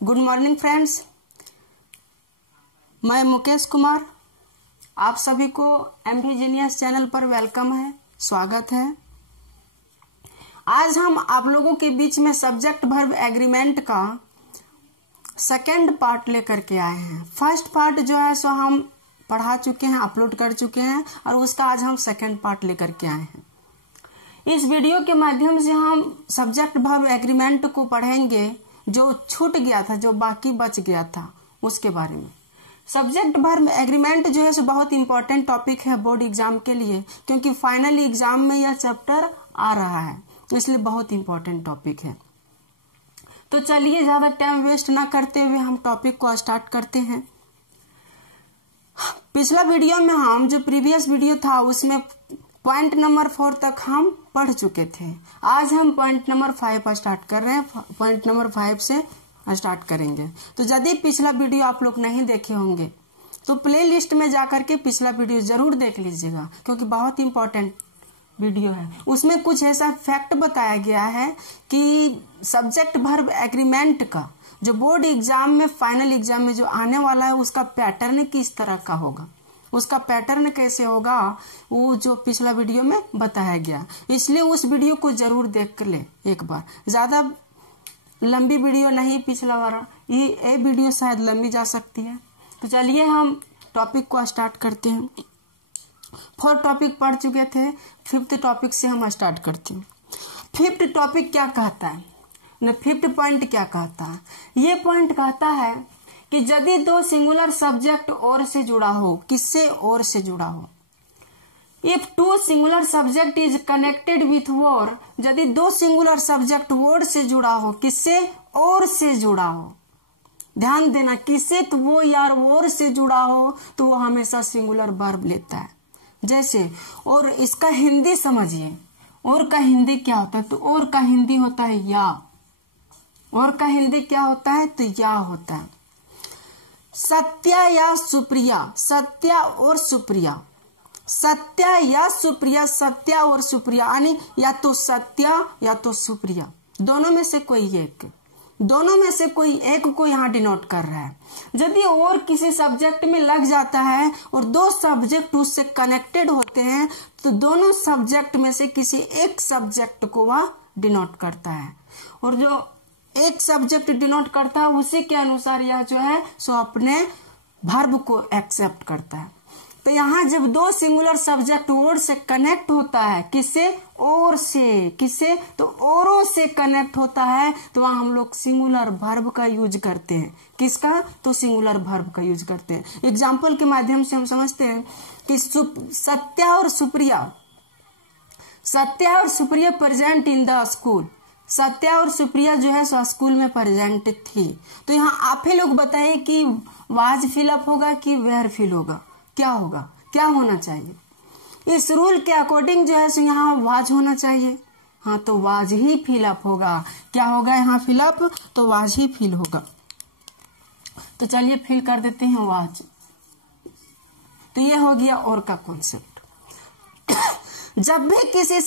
Good morning friends, मैं मुकेश कुमार, आप सभी को एमवी जीनियस चैनल पर वेलकम है, स्वागत है। आज हम आप लोगों के बीच में सब्जेक्ट वर्ब एग्रीमेंट का सेकेंड पार्ट लेकर के आए हैं। फर्स्ट पार्ट जो है सो हम पढ़ा चुके हैं, अपलोड कर चुके हैं और उसका आज हम सेकेंड पार्ट लेकर के आए हैं। इस वीडियो के माध्यम से हम सब्जेक्ट वर्ब एग्रीमेंट को पढ़ेंगे, जो छूट गया था, जो बाकी बच गया था उसके बारे में। सब्जेक्ट वर्ब एग्रीमेंट जो है सो बहुत इंपॉर्टेंट टॉपिक है बोर्ड एग्जाम के लिए, क्योंकि फाइनल एग्जाम में यह चैप्टर आ रहा है, इसलिए बहुत इंपॉर्टेंट टॉपिक है। तो चलिए ज्यादा टाइम वेस्ट ना करते हुए हम टॉपिक को स्टार्ट करते हैं। पिछला वीडियो में हम जो प्रीवियस वीडियो था उसमें पॉइंट नंबर 4 तक हम पढ़ चुके थे। आज हम पॉइंट नंबर 5 स्टार्ट कर रहे हैं, पॉइंट नंबर 5 से स्टार्ट करेंगे। तो यदि पिछला वीडियो आप लोग नहीं देखे होंगे तो प्ले लिस्ट में जाकर के पिछला वीडियो जरूर देख लीजिएगा, क्योंकि बहुत इंपॉर्टेंट वीडियो है। उसमें कुछ ऐसा फैक्ट बताया गया है कि सब्जेक्ट वर्ब एग्रीमेंट का जो बोर्ड एग्जाम में, फाइनल एग्जाम में जो आने वाला है, उसका पैटर्न किस तरह का होगा, उसका पैटर्न कैसे होगा, वो जो पिछला वीडियो में बताया गया। इसलिए उस वीडियो को जरूर देख कर ले एक बार। ज्यादा लंबी वीडियो नहीं, पिछला वाला ये वीडियो शायद लंबी जा सकती है। तो चलिए हम टॉपिक को स्टार्ट करते हैं। 4 टॉपिक पढ़ चुके थे, 5th टॉपिक से हम स्टार्ट करते हैं। 5th टॉपिक क्या कहता है, 5th पॉइंट क्या कहता है? ये पॉइंट कहता है कि यदि 2 सिंगुलर सब्जेक्ट और से जुड़ा हो, किससे और से जुड़ा हो। If 2 singular subject is connected with word, यदि 2 सिंगुलर सब्जेक्ट वर्ड से जुड़ा हो, किससे और से जुड़ा हो। ध्यान देना, किससे तो वो यार और से जुड़ा हो तो वो हमेशा सिंगुलर वर्ब लेता है। जैसे और इसका हिंदी समझिए, और का हिंदी क्या होता है? तो और का हिंदी होता है या। और का हिंदी क्या होता है? तो या होता है। सत्या या सुप्रिया, सत्या और सुप्रिया, सत्या या सुप्रिया, सत्या और सुप्रिया, यानी या तो सत्या या तो सुप्रिया, दोनों में से कोई एक, दोनों में से कोई एक को यहाँ डिनोट कर रहा है। यदि और किसी सब्जेक्ट में लग जाता है और 2 सब्जेक्ट उससे कनेक्टेड होते हैं तो दोनों सब्जेक्ट में से किसी एक सब्जेक्ट को वह डिनोट करता है, और जो एक सब्जेक्ट डिनोट करता है उसी के अनुसार यह जो है सो अपने वर्ब को एक्सेप्ट करता है। तो यहाँ जब 2 सिंगुलर सब्जेक्ट वर्ड से कनेक्ट होता है, किससे? और से, किससे? तो औरों से कनेक्ट होता है, तो वहां हम लोग सिंगुलर वर्ब का यूज करते हैं। किसका? तो सिंगुलर वर्ब का यूज करते हैं। एग्जाम्पल के माध्यम से हम समझते हैं कि सत्या और सुप्रिया, सत्या और Supriya present in the school, Satya और सुप्रिया जो है सो स्कूल में प्रेजेंट थी। तो यहाँ आप ही लोग बताइए कि वाज फिलअप होगा कि वेयर फिल होगा, क्या होगा, क्या होना चाहिए? इस रूल के अकॉर्डिंग जो है सो यहाँ वाज होना चाहिए। हाँ, तो वाज ही फिलअप होगा। क्या होगा यहाँ फिलअप? तो वाज ही फिल होगा। तो चलिए फिल कर देते हैं वाज। तो ये हो गया और का कॉन्सेप्ट। जब भी किसी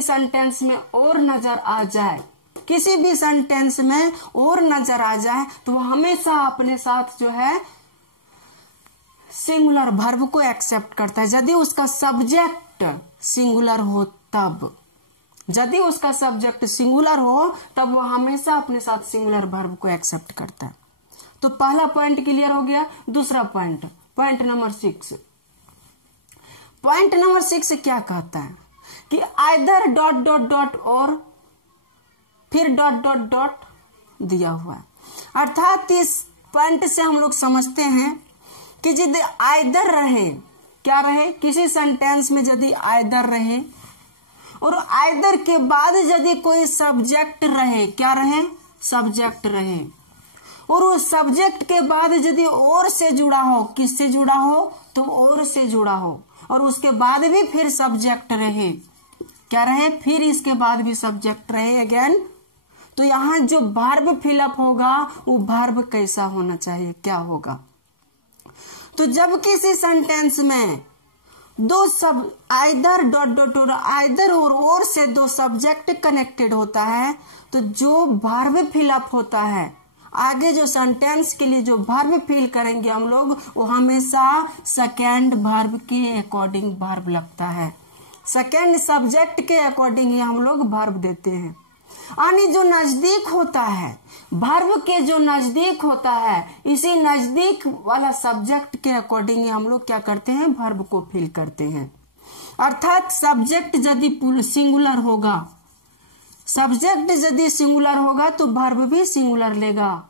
सेंटेंस में और नजर आ जाए, किसी भी सेंटेंस में और नजर आ जाए, तो वो हमेशा अपने साथ जो है सिंगुलर वर्ब को एक्सेप्ट करता है। यदि उसका सब्जेक्ट सिंगुलर हो तब, यदि उसका सब्जेक्ट सिंगुलर हो तब वो हमेशा अपने साथ सिंगुलर वर्ब को एक्सेप्ट करता है। तो पहला पॉइंट क्लियर हो गया। दूसरा point, point number 6। Point number 6 क्या कहता है कि आइदर डॉट डॉट डॉट और फिर डॉट डॉट डॉट दिया हुआ है। अर्थात इस पॉइंट से हम लोग समझते हैं कि यदि आइदर रहे, क्या रहे? किसी सेंटेंस में यदि आइदर रहे और आइदर के बाद यदि कोई सब्जेक्ट रहे, क्या रहे? सब्जेक्ट रहे, और उस सब्जेक्ट के बाद यदि और से जुड़ा हो, किससे जुड़ा हो? तो और से जुड़ा हो, और उसके बाद भी फिर सब्जेक्ट रहे, क्या रहे? फिर इसके बाद भी सब्जेक्ट रहे अगेन, तो यहाँ जो वर्ब फिलअप होगा वो वर्ब कैसा होना चाहिए, क्या होगा? तो जब किसी सेंटेंस में 2 आइदर डॉट डॉट आइदर और से 2 सब्जेक्ट कनेक्टेड होता है तो जो वर्ब फिलअप होता है, आगे जो सेंटेंस के लिए जो वर्ब फिल करेंगे हम लोग, वो हमेशा सेकेंड वर्ब के अकॉर्डिंग वर्ब लगता है, सेकेंड सब्जेक्ट के अकॉर्डिंग ही हम लोग वर्ब देते हैं। यानी जो नजदीक होता है, वर्ब के जो नजदीक होता है, इसी नजदीक वाला सब्जेक्ट के अकॉर्डिंग ही हम लोग क्या करते हैं, वर्ब को फिल करते हैं। अर्थात सब्जेक्ट यदि सिंगुलर होगा, सब्जेक्ट यदि सिंगुलर होगा तो वर्ब भी सिंगुलर लेगा,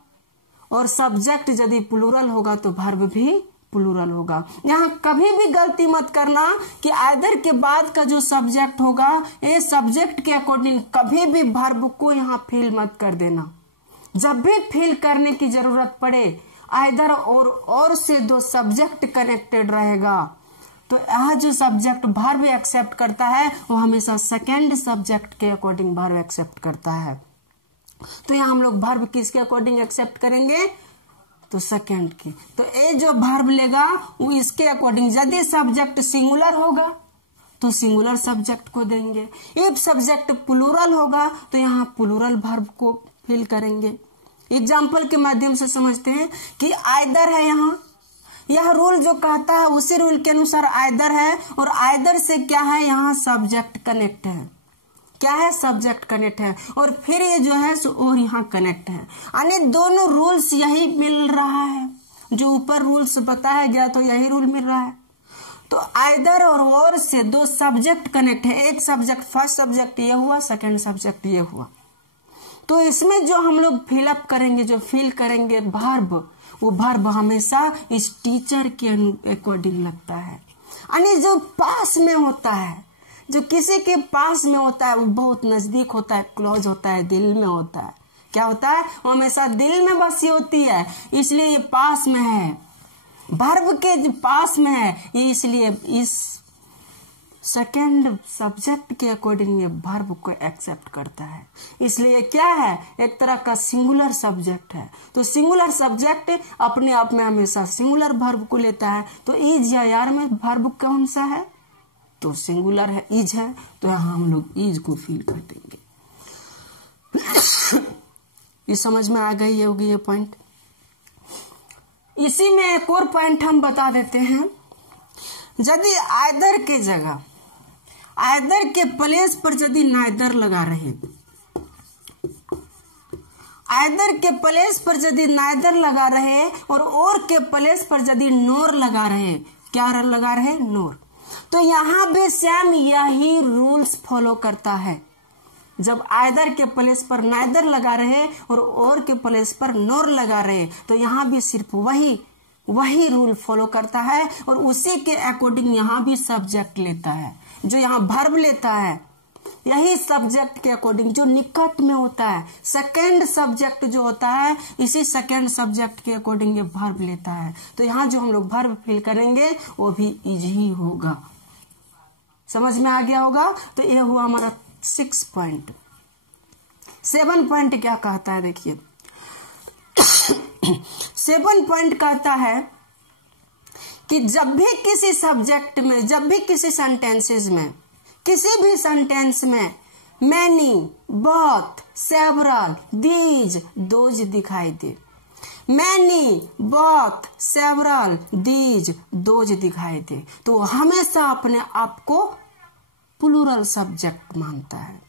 और सब्जेक्ट यदि प्लूरल होगा तो वर्ब भी प्लूरल होगा। यहाँ कभी भी गलती मत करना कि आइदर के बाद का जो सब्जेक्ट होगा, ये सब्जेक्ट के अकॉर्डिंग कभी भी वर्ब को यहाँ फिल मत कर देना। जब भी फिल करने की जरूरत पड़े, आइदर और से दो सब्जेक्ट कनेक्टेड रहेगा, तो यह जो सब्जेक्ट वर्ब एक्सेप्ट करता है वो हमेशा सेकेंड सब्जेक्ट के अकॉर्डिंग वर्ब एक्सेप्ट करता है। तो यहाँ हम लोग वर्ब किसके अकॉर्डिंग एक्सेप्ट करेंगे, तो सेकेंड की। तो ये जो वर्ब लेगा वो इसके अकॉर्डिंग, यदि सब्जेक्ट सिंगुलर होगा तो सिंगुलर सब्जेक्ट को देंगे, इफ सब्जेक्ट प्लूरल होगा तो यहाँ प्लूरल वर्ब को फिल करेंगे। एग्जाम्पल के माध्यम से समझते हैं कि आइदर है, यहाँ यह रूल जो कहता है उसी रूल के अनुसार आइदर है, और आइदर से क्या है, यहाँ सब्जेक्ट कनेक्ट है, क्या है, सब्जेक्ट कनेक्ट है, और फिर ये जो है और यहाँ कनेक्ट है। यानी दोनों रूल्स यही मिल रहा है, जो ऊपर रूल्स बताया गया तो यही रूल मिल रहा है। तो आइदर और से दो सब्जेक्ट कनेक्ट है, एक सब्जेक्ट, फर्स्ट सब्जेक्ट ये हुआ, सेकेंड सब्जेक्ट ये हुआ। तो इसमें जो हम लोग फिलअप करेंगे, जो फिल करेंगे वर्ब, वो वर्ब हमेशा इस टीचर के अकॉर्डिंग लगता है। यानी जो पास में होता है, जो किसी के पास में होता है, वो बहुत नजदीक होता है, क्लोज होता है, दिल में होता है। क्या होता है, वो हमेशा दिल में बसी होती है, इसलिए ये पास में है। वर्ब के जो पास में है, ये इसलिए इस सेकेंड सब्जेक्ट के अकॉर्डिंग ये वर्ब को एक्सेप्ट करता है। इसलिए क्या है, एक तरह का सिंगुलर सब्जेक्ट है। तो सिंगुलर सब्जेक्ट अपने आप में हमेशा सिंगुलर वर्ब को लेता है। तो इज या यार में वर्ब कौन सा है, तो सिंगुलर है, इज है, तो यहाँ हम लोग इज को फील कर देंगे। ये समझ में आ गई होगी ये पॉइंट। इसी में एक और पॉइंट हम बता देते हैं। यदि आइदर के जगह, आइदर के प्लेस पर यदि नाइदर लगा रहे, आइदर के प्लेस पर यदि नाइदर लगा रहे और के प्लेस पर यदि नोर लगा रहे, क्या लगा रहे, नोर, तो यहाँ भी सेम यही रूल्स फॉलो करता है। जब आइदर के प्लेस पर नाइदर लगा रहे और के प्लेस पर नोर लगा रहे, तो यहाँ भी सिर्फ वही रूल फॉलो करता है, और उसी के अकॉर्डिंग यहाँ भी सब्जेक्ट लेता है। जो यहाँ वर्ब लेता है, यही सब्जेक्ट के अकॉर्डिंग जो निकट में होता है, सेकेंड सब्जेक्ट जो होता है, इसी सेकेंड सब्जेक्ट के अकॉर्डिंग ये वर्ब लेता है। तो यहाँ जो हम लोग वर्ब फिल करेंगे वो भी इज ही होगा। समझ में आ गया होगा। तो ये हुआ हमारा 6 पॉइंट। 7 पॉइंट क्या कहता है, देखिए 7 पॉइंट कहता है कि जब भी किसी सब्जेक्ट में, जब भी किसी सेंटेंसेस में, किसी भी सेंटेंस में मैनी, बहुत, सेवरल, दीज, दोज दिखाई दे, मैनी, बहुत, सेवरल, दीज, दोज दिखाई दे, तो हमेशा अपने आप को प्लूरल सब्जेक्ट मानता है।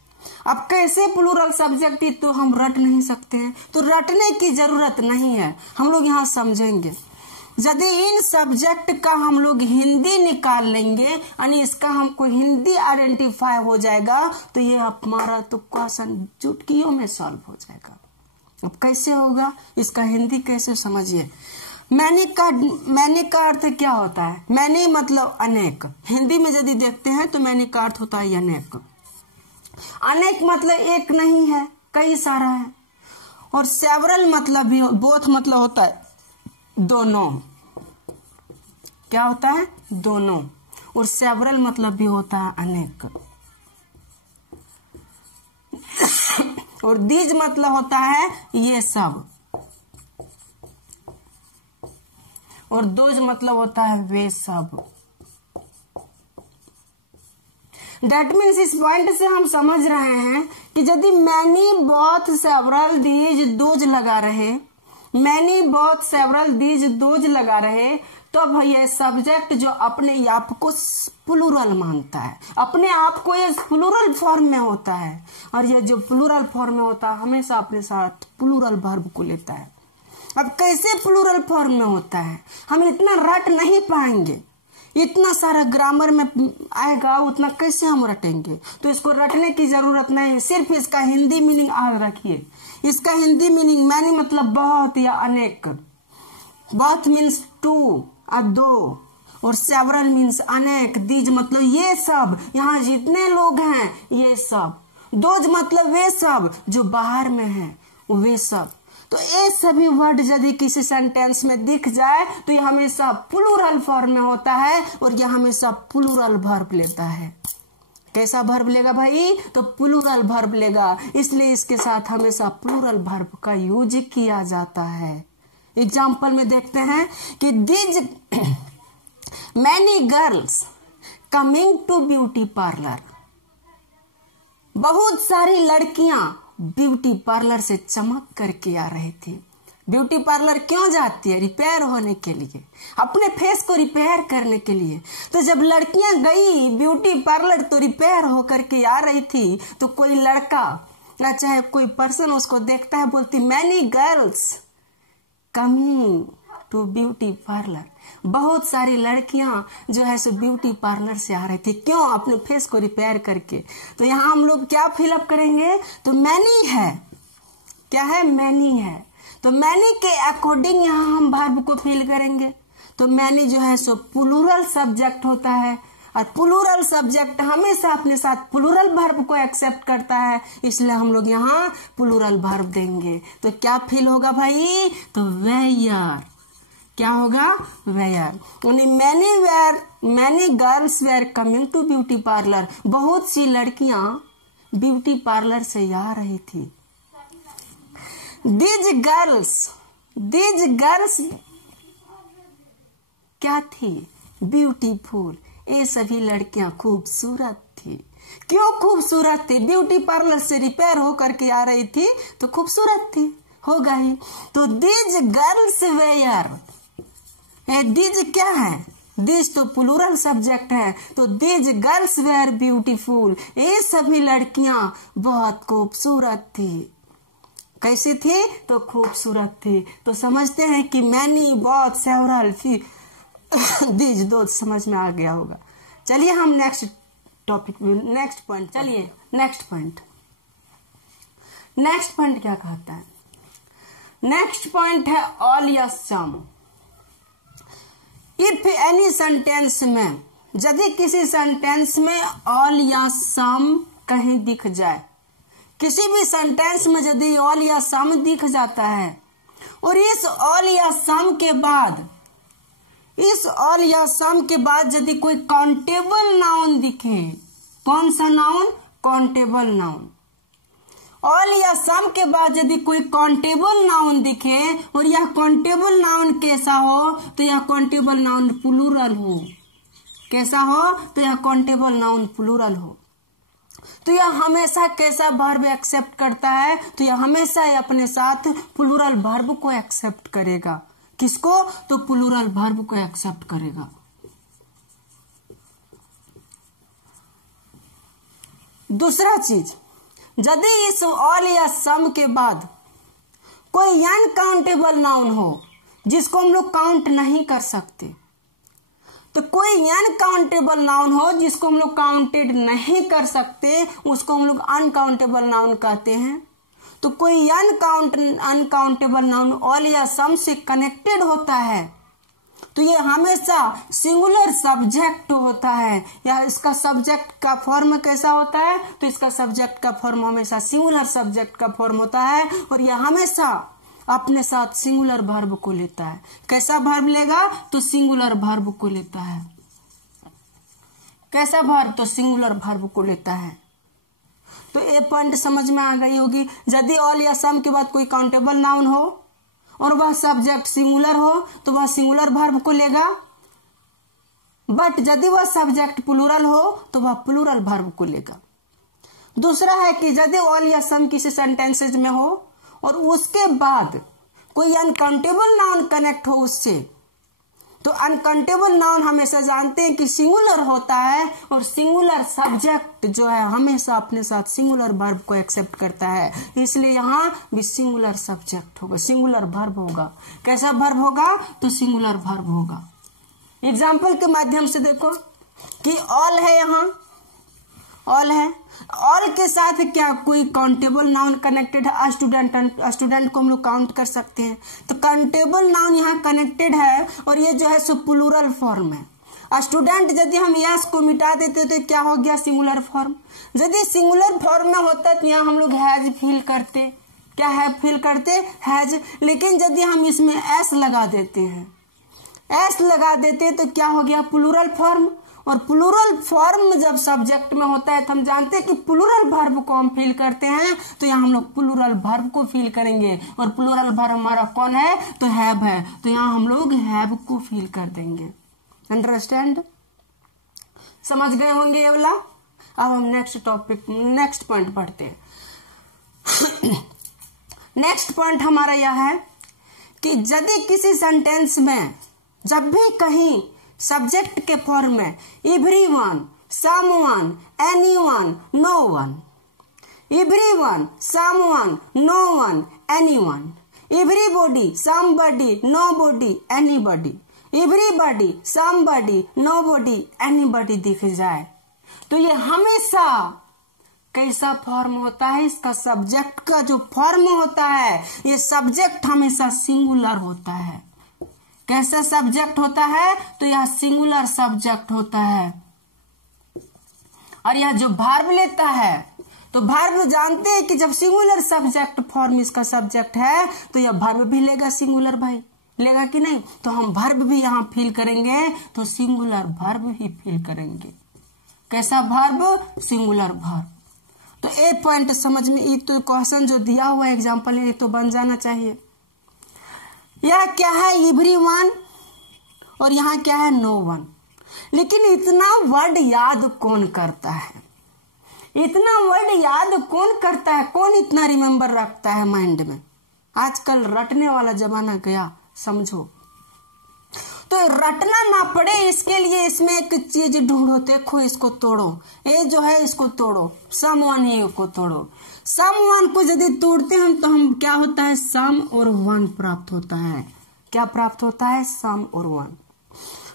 अब कैसे प्लूरल सब्जेक्ट, तो हम रट नहीं सकते हैं, तो रटने की जरूरत नहीं है, हम लोग यहाँ समझेंगे। यदि इन सब्जेक्ट का हम लोग हिंदी निकाल लेंगे, यानी इसका हमको हिंदी आइडेंटिफाई हो जाएगा, तो ये हमारा तो क्वेश्चन चुटकियों में सॉल्व हो जाएगा। अब कैसे होगा, इसका हिंदी कैसे समझिए। मैनी का अर्थ क्या होता है, मैनी मतलब अनेक। हिंदी में यदि देखते हैं तो मैनी का अर्थ होता है अनेक। अनेक मतलब एक नहीं है, कई सारा है। और सेवरल मतलब भी, बोथ मतलब होता है दोनों। क्या होता है, दोनों। और सेवरल मतलब भी होता है अनेक। और दीज मतलब होता है ये सब। और दोज मतलब होता है वे सब। दैट मीन्स इस पॉइंट से हम समझ रहे हैं कि यदि many both several these those लगा रहे, many both several these those लगा रहे, तो भैया सब्जेक्ट जो अपने आप को प्लूरल मानता है, अपने आप को ये प्लूरल फॉर्म में होता है, और ये जो प्लूरल फॉर्म में होता है हमेशा अपने साथ प्लूरल वर्ब को लेता है। अब कैसे प्लूरल फॉर्म में होता है हम इतना रट नहीं पाएंगे, इतना सारा ग्रामर में आएगा उतना कैसे हम रटेंगे, तो इसको रटने की जरूरत नहीं, सिर्फ इसका हिंदी मीनिंग याद रखिए। इसका हिंदी मीनिंग मैनी मतलब बहुत या अनेक, बहुत मीन्स टू दो, और सेवरल मीन्स अनेक, दीज मतलब ये सब, यहाँ जितने लोग हैं ये सब, दोज मतलब वे सब जो बाहर में हैं वे सब। तो ये सभी वर्ड यदि किसी सेंटेंस में दिख जाए तो ये हमेशा प्लूरल फॉर्म में होता है और ये हमेशा प्लूरल वर्ब लेता है। कैसा वर्ब लेगा भाई? तो प्लूरल वर्ब लेगा, इसलिए इसके साथ हमेशा प्लूरल वर्ब का यूज किया जाता है। एग्जाम्पल में देखते हैं कि these many girls coming to beauty parlour, बहुत सारी लड़कियां ब्यूटी पार्लर से चमक करके आ रही थी। ब्यूटी पार्लर क्यों जाती है? रिपेयर होने के लिए, अपने फेस को रिपेयर करने के लिए। तो जब लड़कियां गई ब्यूटी पार्लर तो रिपेयर होकर के आ रही थी, तो कोई लड़का या चाहे कोई पर्सन उसको देखता है, बोलती many girls coming to beauty parlour, बहुत सारी लड़कियां जो है सो ब्यूटी पार्लर से आ रही थी, क्यों? अपने फेस को रिपेयर करके। तो यहाँ हम लोग क्या फिलअप करेंगे? तो मैनी है, क्या है? मैनी है। तो मैनी के अकॉर्डिंग यहाँ हम वर्ब को फिल करेंगे। तो मैनी जो है सो प्लूरल सब्जेक्ट होता है, और प्लूरल सब्जेक्ट हमेशा अपने साथ प्लूरल वर्ब को एक्सेप्ट करता है, इसलिए हम लोग यहाँ प्लूरल वर्ब देंगे। तो क्या फिल होगा भाई? तो वेयर, क्या होगा? Were. Many girls were coming to beauty parlour, बहुत सी लड़कियां ब्यूटी पार्लर से आ रही थी। दीज गर्ल्स क्या थी? ब्यूटीफुल, ये सभी लड़कियां खूबसूरत थी। क्यों खूबसूरत थी? ब्यूटी पार्लर से रिपेयर होकर के आ रही थी तो खूबसूरत थी, होगा ही। तो दीज गर्ल्स वेयर, दीज क्या है? दीज तो प्लूरल सब्जेक्ट है, तो दीज गर्ल्स वेयर ब्यूटीफुल, ये सभी लड़कियां बहुत खूबसूरत थी। कैसी थी? तो खूबसूरत थी। तो समझते हैं कि मैनी, बहुत, सेवरल, दीज दो समझ में आ गया होगा। चलिए हम नेक्स्ट टॉपिक में, नेक्स्ट पॉइंट, चलिए नेक्स्ट पॉइंट। नेक्स्ट पॉइंट क्या कहता है? नेक्स्ट पॉइंट है ऑल या सम। इफ एनी सेंटेंस में, यदि किसी सेंटेंस में ऑल या सम कहीं दिख जाए, किसी भी सेंटेंस में यदि ऑल या सम दिख जाता है, और इस ऑल या सम के बाद, इस ऑल या सम के बाद यदि कोई काउंटेबल नाउन दिखे, कौन सा नाउन? Countable noun. ऑल या सम के बाद यदि कोई काउंटेबल नाउन दिखे और यह काउंटेबल नाउन कैसा हो? तो यह काउंटेबल नाउन प्लूरल हो। कैसा हो? तो यह काउंटेबल नाउन प्लूरल हो। तो यह हमेशा कैसा वर्ब एक्सेप्ट करता है? तो यह हमेशा अपने साथ प्लूरल वर्ब को एक्सेप्ट करेगा। किसको? तो प्लूरल वर्ब को एक्सेप्ट करेगा। दूसरा चीज, यदि इस ऑल या सम के बाद कोई अनकाउंटेबल नाउन हो जिसको हम लोग काउंट नहीं कर सकते, तो कोई अनकाउंटेबल नाउन हो जिसको हम लोग काउंटेड नहीं कर सकते, उसको हम लोग अनकाउंटेबल नाउन कहते हैं। तो कोई अनकाउंटेबल नाउन ऑल या सम से कनेक्टेड होता है तो ये हमेशा सिंगुलर सब्जेक्ट होता है, या इसका सब्जेक्ट का फॉर्म कैसा होता है? तो इसका सब्जेक्ट का फॉर्म हमेशा सिंगुलर सब्जेक्ट का फॉर्म होता है, और यह हमेशा अपने साथ सिंगुलर वर्ब को लेता है। कैसा वर्ब लेगा? तो सिंगुलर वर्ब को लेता है। कैसा वर्ब? तो सिंगुलर वर्ब को लेता है। तो ये पॉइंट समझ में आ गई होगी। यदि ऑल या सम के बाद कोई काउंटेबल नाउन हो और वह सब्जेक्ट सिंगुलर हो तो वह सिंगुलर वर्ब को लेगा, बट यदि वह सब्जेक्ट प्लूरल हो तो वह प्लूरल वर्ब को लेगा। दूसरा है कि यदि ऑल या सम किसी सेंटेंसेज में हो और उसके बाद कोई अनकाउंटेबल नाउन कनेक्ट हो उससे, तो अनकाउंटेबल नाउन हमेशा जानते हैं कि सिंगुलर होता है और सिंगुलर सब्जेक्ट जो है हमेशा अपने साथ सिंगुलर वर्ब को एक्सेप्ट करता है, इसलिए यहाँ भी सिंगुलर सब्जेक्ट होगा, सिंगुलर वर्ब होगा। कैसा वर्ब होगा? तो सिंगुलर वर्ब होगा। एग्जाम्पल के माध्यम से देखो कि ऑल है, यहाँ ऑल है, ऑल के साथ क्या कोई काउंटेबल नाउन कनेक्टेड है? स्टूडेंट को हम लोग काउंट कर सकते हैं, तो काउंटेबल नाउन यहाँ कनेक्टेड है और ये जो है सो प्लूरल फॉर्म है। स्टूडेंट यदि हम यस को मिटा देते तो क्या हो गया? Singular form. यदि सिंगुलर फॉर्म में होता तो यहाँ हम लोग हैज फील करते, क्या है फील करते? हैज। लेकिन यदि हम इसमें एस लगा देते हैं, एस लगा देते तो क्या हो गया? Plural form. और प्लूरल फॉर्म जब सब्जेक्ट में होता है तो हम जानते हैं कि प्लूरल वर्ब को हम फील करते हैं, तो यहाँ हम लोग प्लूरल वर्ब को फील करेंगे और प्लूरल वर्ब हमारा कौन है? तो हैव है, तो यहाँ हम लोग हैव को फील कर देंगे। अंडरस्टैंड? समझ गए होंगे ये वाला। अब हम नेक्स्ट पॉइंट पढ़ते हैं। नेक्स्ट पॉइंट हमारा यह है कि यदि किसी सेंटेंस में जब भी कहीं सब्जेक्ट के फॉर्म में everyone, someone, anyone, known, everyone, someone, known, anyone, everybody, somebody, nobody, anybody, everybody, somebody, nobody, anybody दिख जाए तो ये हमेशा कैसा फॉर्म होता है? इसका सब्जेक्ट का जो फॉर्म होता है, ये सब्जेक्ट हमेशा सिंगुलर होता है। कैसा सब्जेक्ट होता है? तो यह सिंगुलर सब्जेक्ट होता है। और यह जो वर्ब लेता है, तो वर्ब जानते हैं कि जब सिंगुलर सब्जेक्ट फॉर्म इसका सब्जेक्ट है तो यह वर्ब भी लेगा सिंगुलर, भाई लेगा कि नहीं? तो हम वर्ब भी यहाँ फील करेंगे तो सिंगुलर वर्ब ही फील करेंगे। कैसा वर्ब? Singular verb. तो एक पॉइंट समझ में, एक तो क्वेश्चन जो दिया हुआ है एग्जाम्पल ये तो बन जाना चाहिए। यह क्या है? एवरीवन, और यहाँ क्या है? No one. लेकिन इतना वर्ड याद कौन करता है? इतना वर्ड याद कौन करता है? कौन इतना रिमेम्बर रखता है माइंड में? आजकल रटने वाला जमाना गया, समझो। तो रटना ना पड़े इसके लिए इसमें एक चीज ढूंढो, देखो इसको तोड़ो, ये जो है इसको तोड़ो, सम वन ही को तोड़ो। सम वन को यदि तोड़ते हैं तो हम क्या होता है? सम और वन प्राप्त होता है। क्या प्राप्त होता है? सम और वन।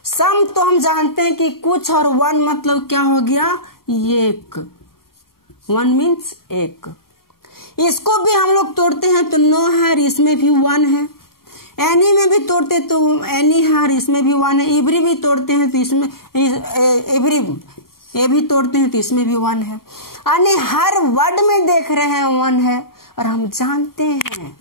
सम तो हम जानते हैं कि कुछ, और वन मतलब क्या हो गया? एक। वन मीन्स एक। इसको भी हम लोग तोड़ते हैं तो नो है, इसमें भी वन है। एनी में भी तोड़ते तो एनी है और इसमें भी वन है। एवरी भी तोड़ते हैं तो इसमें एवरी, ये भी तोड़ते हैं तो इसमें भी वन है। यानी हर वर्ड में देख रहे हैं वन है। और हम जानते हैं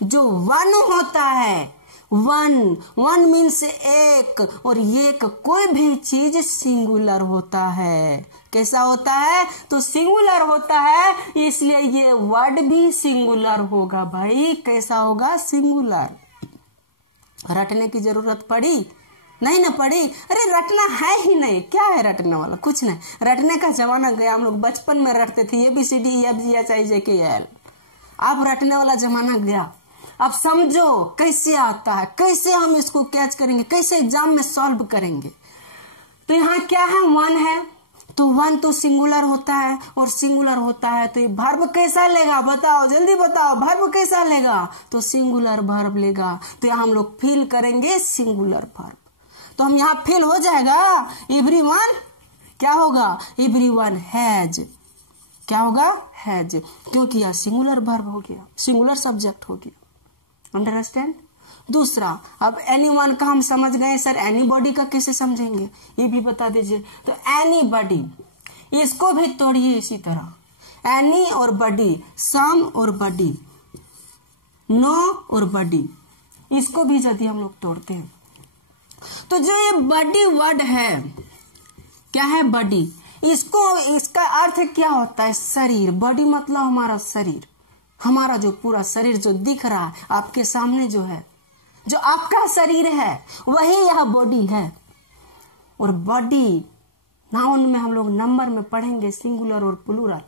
जो वन होता है, वन मीन्स एक, और एक कोई भी चीज सिंगुलर होता है। कैसा होता है? तो सिंगुलर होता है, इसलिए ये वर्ड भी सिंगुलर होगा भाई। कैसा होगा? सिंगुलर। रटने की जरूरत पड़ी? नहीं ना पड़ी। अरे रटना है ही नहीं, क्या है रटने वाला? कुछ नहीं। रटने का जमाना गया। हम लोग बचपन में रटते थे ABCD EFG HIJKL। अब रटने वाला जमाना गया। अब समझो कैसे आता है, कैसे हम इसको कैच करेंगे, कैसे एग्जाम में सॉल्व करेंगे। तो यहाँ क्या है? वन है, तो वन तो सिंगुलर होता है, और सिंगुलर होता है तो ये वर्ब कैसा लेगा? बताओ, जल्दी बताओ, वर्ब कैसा लेगा? तो सिंगुलर वर्ब लेगा। तो यहाँ हम लोग फील करेंगे सिंगुलर वर्ब। तो हम यहाँ फेल हो जाएगा। एवरीवन क्या होगा? Everyone has. क्या होगा? हैज, क्योंकि यह सिंगुलर वर्ब हो गया, सिंगुलर सब्जेक्ट हो गया। अंडरस्टैंड? दूसरा, अब एनीवन का हम समझ गए सर, एनीबॉडी का कैसे समझेंगे ये भी बता दीजिए। तो एनीबॉडी, इसको भी तोड़िए इसी तरह। एनी और बॉडी, सम और बॉडी, नो और बॉडी, इसको भी यदि हम लोग तोड़ते हैं तो जो ये बॉडी वर्ड है, क्या है? बॉडी। इसको, इसका अर्थ क्या होता है? शरीर। बॉडी मतलब हमारा शरीर, हमारा जो पूरा शरीर जो दिख रहा है आपके सामने, जो है, जो आपका शरीर है, वही यह बॉडी है। और बॉडी नाउन में हम लोग नंबर में पढ़ेंगे सिंगुलर और प्लूरल।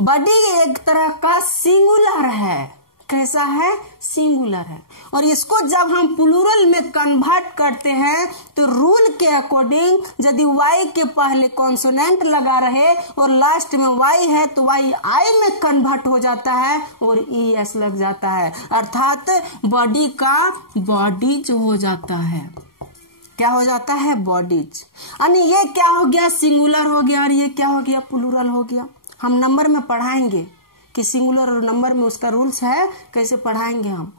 बॉडी एक तरह का सिंगुलर है। कैसा है? सिंगुलर है। और इसको जब हम प्लूरल में कन्वर्ट करते हैं तो रूल के अकॉर्डिंग यदि y के पहले कॉन्सोनेंट लगा रहे और लास्ट में y है तो y i में कन्वर्ट हो जाता है और es लग जाता है, अर्थात बॉडी का बॉडीज हो जाता है। क्या हो जाता है? बॉडीज। यानी ये क्या हो गया? सिंगुलर हो गया और ये क्या हो गया? प्लूरल हो गया। हम नंबर में पढ़ाएंगे कि सिंगुलर और नंबर में उसका रूल्स है, कैसे पढ़ाएंगे हम,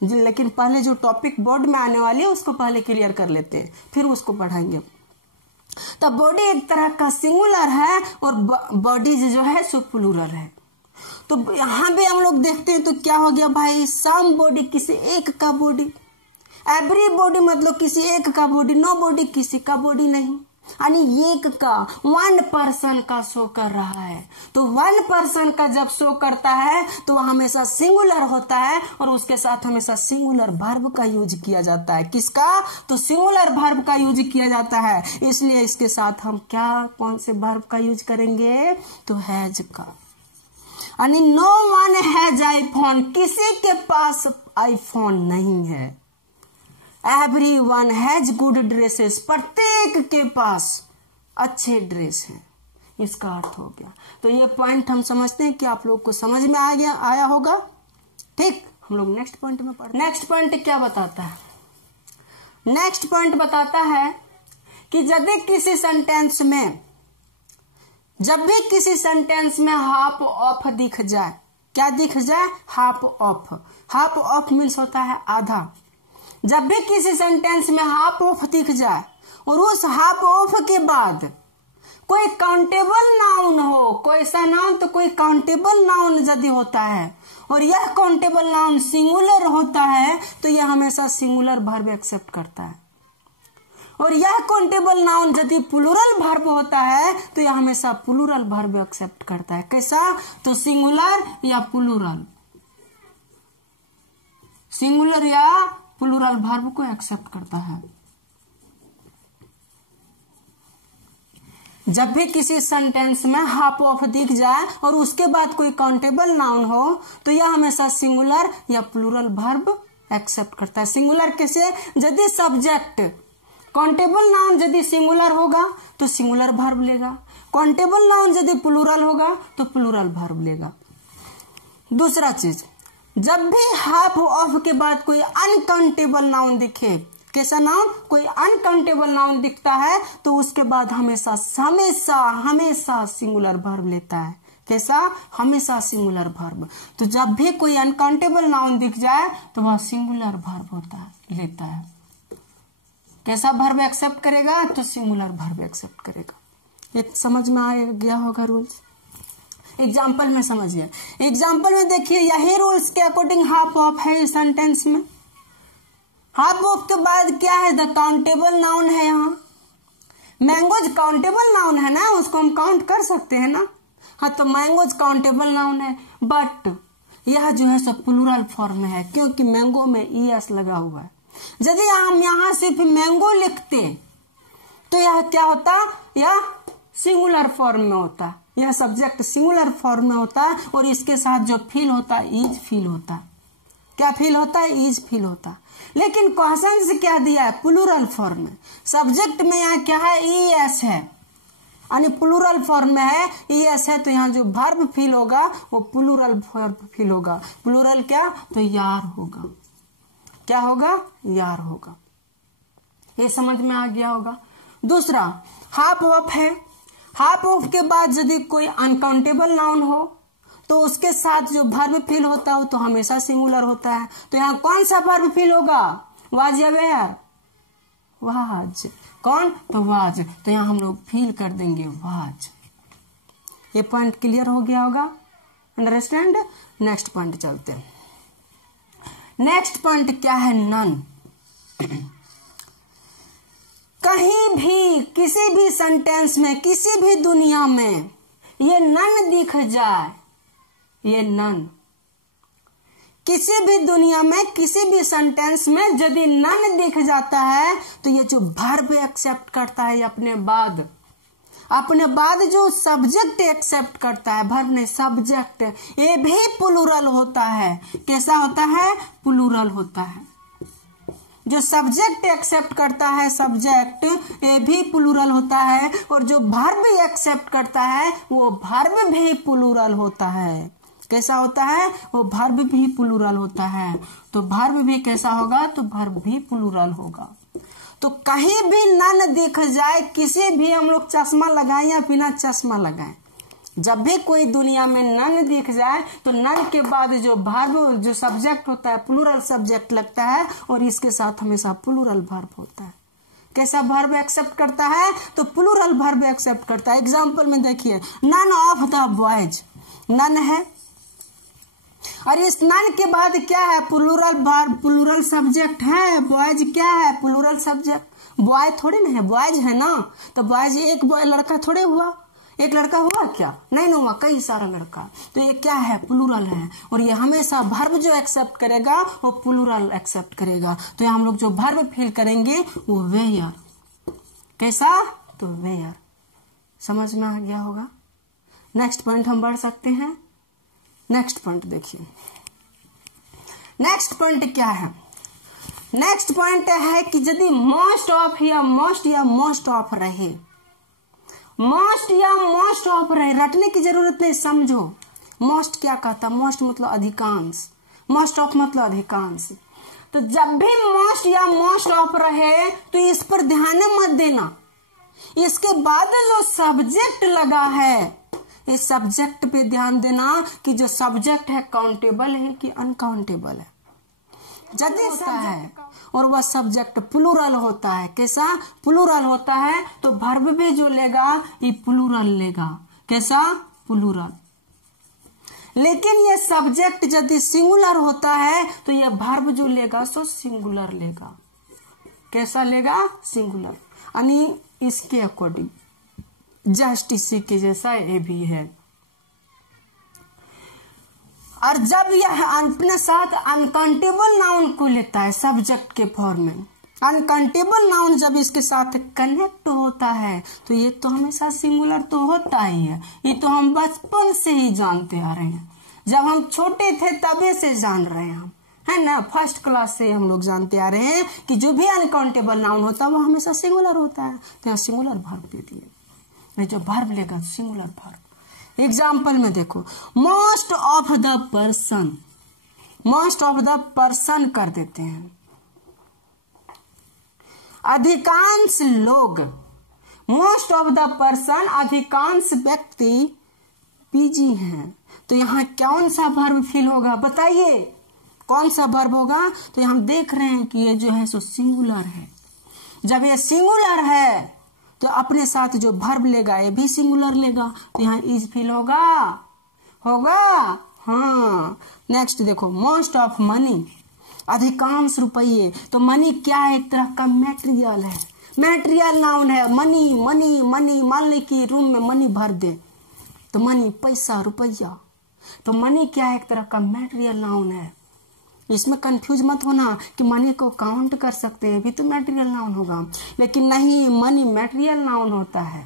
लेकिन पहले जो टॉपिक बोर्ड में आने वाली है उसको पहले क्लियर कर लेते हैं, फिर उसको पढ़ाएंगे। तो बॉडी एक तरह का सिंगुलर है और बॉडी जो है सो प्लूरल है। तो यहाँ भी हम लोग देखते हैं तो क्या हो गया भाई? सम बॉडी किसी एक का बॉडी, एवरी बॉडी मतलब किसी एक का बॉडी, नो बॉडी किसी का बॉडी नहीं, यानी एक का, वन पर्सन का शो कर रहा है। तो वन पर्सन का जब शो करता है तो वह हमेशा सिंगुलर होता है और उसके साथ हमेशा सिंगुलर वर्ब का यूज किया जाता है। किसका? तो सिंगुलर वर्ब का यूज किया जाता है। इसलिए इसके साथ हम क्या, कौन से वर्ब का यूज करेंगे? तो हैज का। यानी नो वन हैज आईफोन, किसी के पास आईफोन नहीं है। Every one has good dresses, प्रत्येक के पास अच्छे ड्रेस हैं। इसका अर्थ हो गया। तो ये पॉइंट हम समझते हैं कि आप लोग को समझ में आया होगा। ठीक, हम लोग नेक्स्ट पॉइंट में पढ़ते हैं। नेक्स्ट पॉइंट क्या बताता है? नेक्स्ट पॉइंट बताता है कि जब भी किसी सेंटेंस में हाफ ऑफ दिख जाए, क्या दिख जाए? Half of. Half of means होता है आधा। जब भी किसी सेंटेंस में हाफ ऑफ दिख जाए और उस हाफ ऑफ के बाद कोई काउंटेबल नाउन हो, कोई सा नाउन तो कोई काउंटेबल नाउन यदि होता है और यह काउंटेबल नाउन सिंगुलर होता है तो यह हमेशा सिंगुलर वर्ब एक्सेप्ट करता है। और यह काउंटेबल नाउन यदि प्लूरल वर्ब होता है तो यह हमेशा प्लूरल वर्ब एक्सेप्ट करता है। कैसा? तो सिंगुलर या प्लूरल, सिंगुलर या प्लूरल वर्ब को एक्सेप्ट करता है। जब भी किसी सेंटेंस में हाफ ऑफ दिख जाए और उसके बाद कोई काउंटेबल नाउन हो तो यह हमेशा सिंगुलर या प्लूरल वर्ब एक्सेप्ट करता है। सिंगुलर कैसे? यदि सब्जेक्ट, काउंटेबल नाउन यदि सिंगुलर होगा तो सिंगुलर वर्ब लेगा, काउंटेबल नाउन यदि प्लूरल होगा तो प्लूरल वर्ब लेगा। दूसरा चीज, जब भी हाफ ऑफ के बाद कोई अनकाउंटेबल नाउन दिखे, कैसा नाउन? कोई अनकाउंटेबल नाउन दिखता है तो उसके बाद हमेशा हमेशा हमेशा सिंगुलर वर्ब लेता है। कैसा? हमेशा सिंगुलर वर्ब। तो जब भी कोई अनकाउंटेबल नाउन दिख जाए तो वह सिंगुलर वर्ब होता है, लेता है। कैसा वर्ब एक्सेप्ट करेगा? तो सिंगुलर वर्ब एक्सेप्ट करेगा। ये समझ में आ गया होगा रूल्स। एग्जाम्पल में समझिए। एग्जाम्पल में देखिए, यही रूल्स के अकॉर्डिंग हाफ ऑफ है इस सेंटेंस में। हाफ ऑफ के बाद क्या है? द काउंटेबल नाउन है। यहाँ मैंगोज काउंटेबल नाउन है ना, उसको हम काउंट कर सकते हैं ना। हाँ, तो मैंगोज काउंटेबल नाउन है, बट यह जो है सब प्लूरल फॉर्म में है क्योंकि मैंगो में ईएस लगा हुआ है। यदि हम यहाँ सिर्फ मैंगो लिखते तो यह क्या होता? यह सिंगुलर फॉर्म में होता, यह सब्जेक्ट सिंगुलर फॉर्म में होता है और इसके साथ जो फील होता है इज फील होता है। क्या फील होता है? इज फील होता है। लेकिन क्वेश्चन से क्या दिया है? प्लूरल फॉर्म में। सब्जेक्ट में यहाँ क्या है? ईएस है, यानी प्लूरल फॉर्म में है, ईएस है, तो यहाँ जो वर्ब फील होगा वो प्लूरल वर्ब फील होगा। प्लूरल क्या? तो यार होगा। क्या होगा? यार होगा। ये समझ में आ गया होगा। दूसरा, हाफ ऑफ है। हाफ ऑफ के बाद यदि कोई अनकाउंटेबल नाउन हो तो उसके साथ जो वर्ब फील होता हो तो हमेशा सिंगुलर होता है। तो यहाँ कौन सा वर्ब फील होगा? वाज या वेयर? वाज। कौन? तो वाज। तो यहाँ हम लोग फील कर देंगे वाज। ये पॉइंट क्लियर हो गया होगा, अंडरस्टैंड। नेक्स्ट पॉइंट चलते हैं। नेक्स्ट पॉइंट क्या है? नन। कहीं भी, किसी भी सेंटेंस में, किसी भी दुनिया में ये नन दिख जाए, ये नन, किसी भी दुनिया में किसी भी सेंटेंस में यदि नन दिख जाता है तो ये जो वर्ब एक्सेप्ट करता है अपने बाद जो सब्जेक्ट एक्सेप्ट करता है, वर्ब नहीं सब्जेक्ट, ये भी प्लूरल होता है। कैसा होता है? प्लूरल होता है। जो सब्जेक्ट एक्सेप्ट करता है सब्जेक्ट, ये भी प्लूरल होता है, और जो वर्ब एक्सेप्ट करता है वो वर्ब भी प्लूरल होता है। कैसा होता है? वो वर्ब भी प्लूरल होता है। तो वर्ब भी कैसा होगा? तो वर्ब भी प्लूरल होगा। तो कहीं भी नन दिख जाए, किसी भी हम लोग चश्मा लगाएं या बिना चश्मा लगाएं, जब भी कोई दुनिया में नन दिख जाए तो नन के बाद जो वर्ब जो सब्जेक्ट होता है प्लूरल सब्जेक्ट लगता है, और इसके साथ हमेशा प्लूरल वर्ब होता है। कैसा वर्ब एक्सेप्ट करता है? तो प्लूरल वर्ब एक्सेप्ट करता है। एग्जाम्पल में देखिए, none of the boys, none है, और इस नन के बाद क्या है? प्लूरल वर्ब, प्लूरल सब्जेक्ट है। बॉयज क्या है? Plural subject. बॉय थोड़े ना है, बॉयज है ना, तो बॉयज एक बॉय लड़का थोड़े हुआ, एक लड़का हुआ क्या? नहीं हुआ, कई सारा लड़का। तो ये क्या है? प्लूरल है, और ये हमेशा वर्ब जो एक्सेप्ट करेगा वो प्लूरल एक्सेप्ट करेगा। तो हम लोग जो वर्ब फील करेंगे वो वेयर। कैसा? तो वेयर। समझ में आ गया होगा। नेक्स्ट पॉइंट हम बढ़ सकते हैं। नेक्स्ट पॉइंट देखिए, नेक्स्ट पॉइंट क्या है? नेक्स्ट पॉइंट है कि यदि मोस्ट ऑफ या मोस्ट ऑफ रहे, मोस्ट या मोस्ट ऑफ रहे, रटने की जरूरत नहीं, समझो। मोस्ट क्या कहता? मोस्ट मतलब अधिकांश, मोस्ट ऑफ मतलब अधिकांश। तो जब भी मोस्ट या मोस्ट ऑफ रहे तो इस पर ध्यान मत देना। इसके बाद जो सब्जेक्ट लगा है, इस सब्जेक्ट पे ध्यान देना कि जो सब्जेक्ट है काउंटेबल है कि अनकाउंटेबल है। यदि होता है और वह सब्जेक्ट प्लूरल होता है, कैसा? प्लूरल होता है, तो वर्ब भी जो लेगा ये प्लूरल लेगा। कैसा? प्लूरल। लेकिन ये सब्जेक्ट यदि सिंगुलर होता है तो ये वर्ब जो लेगा सो सिंगुलर लेगा। कैसा लेगा? सिंगुलर। यानी इसके अकॉर्डिंग जस्ट इसी के जैसा ये भी है। और जब यह अपने साथ अनकाउंटेबल नाउन को लेता है सब्जेक्ट के फॉर्म में, अनकाउंटेबल नाउन जब इसके साथ कनेक्ट होता है तो ये तो हमेशा सिंगुलर तो होता ही है। ये तो हम बचपन से ही जानते आ रहे हैं, जब हम छोटे थे तबे से जान रहे हैं हम, है ना। फर्स्ट क्लास से हम लोग जानते आ रहे हैं कि जो भी अनकाउंटेबल नाउन होता है वो हमेशा सिंगुलर होता है। तो यहाँ सिंगुलर वर्ब दे दिए, जो वर्ब लेगा सिंगुलर वर्ब। एग्जाम्पल में देखो, most of the person, most of the person कर देते हैं, अधिकांश लोग। मोस्ट ऑफ द पर्सन, अधिकांश व्यक्ति बिजी हैं। तो यहाँ कौन सा वर्ब फील होगा? बताइए कौन सा वर्ब होगा? तो यहाँ हम देख रहे हैं कि ये जो है सो सिंगुलर है। जब ये सिंगुलर है तो अपने साथ जो वर्ब लेगा ये भी सिंगुलर लेगा। तो यहाँ इज फील होगा, होगा। हाँ, नेक्स्ट देखो, मोस्ट ऑफ मनी, अधिकांश रुपये। तो मनी क्या है? एक तरह का मैटेरियल है, मैटेरियल नाउन है। मनी मनी मनी, मान ली कि रूम में मनी भर दे तो मनी पैसा रुपया। तो मनी क्या है? एक तरह का मैटेरियल नाउन है। इसमें कंफ्यूज मत होना कि मनी को काउंट कर सकते हैं, भी तो मैटेरियल नाउन होगा, लेकिन नहीं, मनी मैटेरियल नाउन होता है।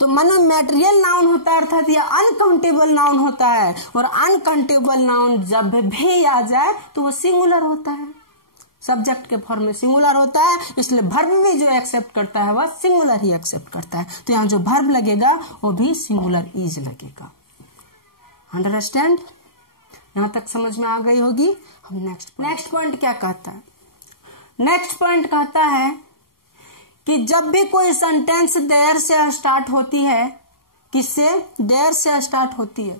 तो मनी मैटेरियल नाउन होता है, अर्थात यह अनकाउंटेबल नाउन होता है। और अनकाउंटेबल नाउन जब भी आ जाए तो वो सिंगुलर होता है, सब्जेक्ट के फॉर्म में सिंगुलर होता है। इसलिए वर्ब भी जो एक्सेप्ट करता है वह सिंगुलर ही एक्सेप्ट करता है। तो यहाँ जो वर्ब लगेगा वो भी सिंगुलर इज लगेगा। अंडरस्टैंड? यहाँ तक समझ में आ गई होगी। हम नेक्स्ट पॉइंट क्या कहता है? नेक्स्ट पॉइंट कहता है कि जब भी कोई सेंटेंस देयर से स्टार्ट होती है, किससे? देयर से स्टार्ट होती है,